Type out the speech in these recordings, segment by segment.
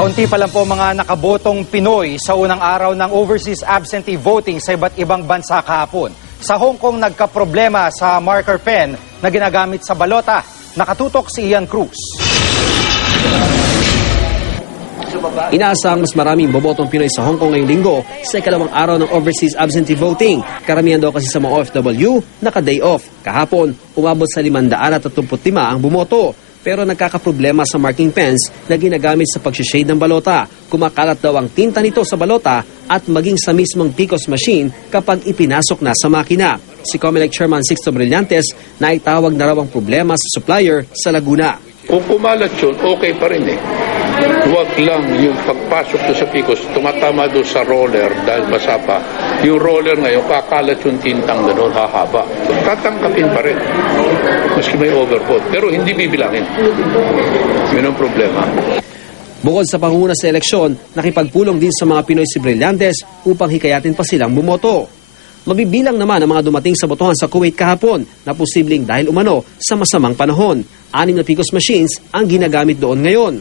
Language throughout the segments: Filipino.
Kaunti pa lang po mga nakabotong Pinoy sa unang araw ng overseas absentee voting sa iba't ibang bansa kahapon. Sa Hong Kong, nagkaproblema sa marker pen na ginagamit sa balota. Nakatutok si Ian Cruz. Inaasang mas maraming bobotong Pinoy sa Hong Kong ngayong linggo sa ikalawang araw ng overseas absentee voting. Karamihan daw kasi sa mga OFW, naka-day off. Kahapon, umabot sa 535 ang bumoto. Pero nagkakaproblema sa marking pens na ginagamit sa pag-shade ng balota. Kumakalat daw ang tinta nito sa balota at maging sa mismong PICOS machine kapag ipinasok na sa makina. Si COMELEC Chairman Sixto Brillantes na itawag na raw ang problema sa supplier sa Laguna. Kung kumalat yun, okay pa rin eh. Huwag lang yung pagpasok doon sa PICOS, tumatama doon sa roller dahil basa pa. Yung roller ngayon, kakalat yung tintang gano'n, hahaba. Tatangkapin pa rin, maski may overvote. Pero hindi bibilangin. Yun ang problema. Bukod sa pangunguna sa eleksyon, nakipagpulong din sa mga Pinoy si Brillantes upang hikayatin pa silang bumoto. Mabibilang naman ang mga dumating sa botohan sa Kuwait kahapon na posibleng dahil umano sa masamang panahon. 6 na PICOS machines ang ginagamit doon ngayon.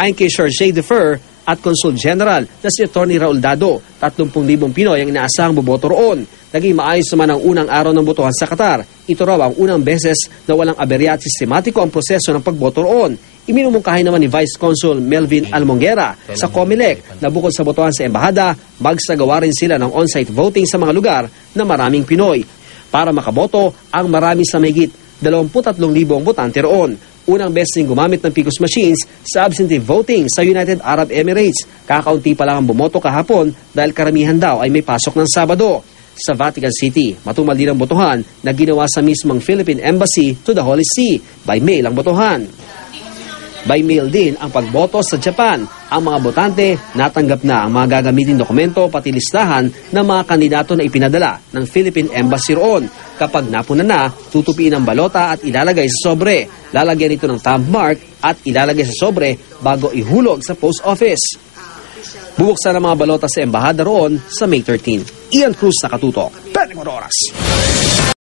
Ayon kay Charge Defer at Consul General na si Atty. Raul Dado, 30,000 Pinoy ang inaasahang boboto roon. Naging maayos naman ang unang araw ng botohan sa Qatar. Ito raw ang unang beses na walang aberya at sistematiko ang proseso ng pagboto roon. Iminumungkahi naman ni Vice Consul Melvin Almonguera sa COMELEC na bukod sa botohan sa embahada, magsagawa rin sila ng on-site voting sa mga lugar na maraming Pinoy. Para makaboto, ang marami sa mahigit 23,000 botante roon. Unang beses din gumamit ng PICOS machines sa absentee voting sa United Arab Emirates. Kakaunti pa lang ang bumoto kahapon dahil karamihan daw ay may pasok ng Sabado. Sa Vatican City, matumal din ang botohan na ginawa sa mismong Philippine Embassy to the Holy See. By mail ang botohan. By mail din ang pagboto sa Japan. Ang mga botante natanggap na ang mga gagamitin dokumento pati listahan ng mga kandidato na ipinadala ng Philippine Embassy roon. Kapag napuna na, tutupiin ang balota at ilalagay sa sobre. Lalagyan ito ng thumb mark at ilalagay sa sobre bago ihulog sa post office. Bubuksan ang mga balota sa embahada roon sa May 13. Ian Cruz, Nakatutok, 24 Oras.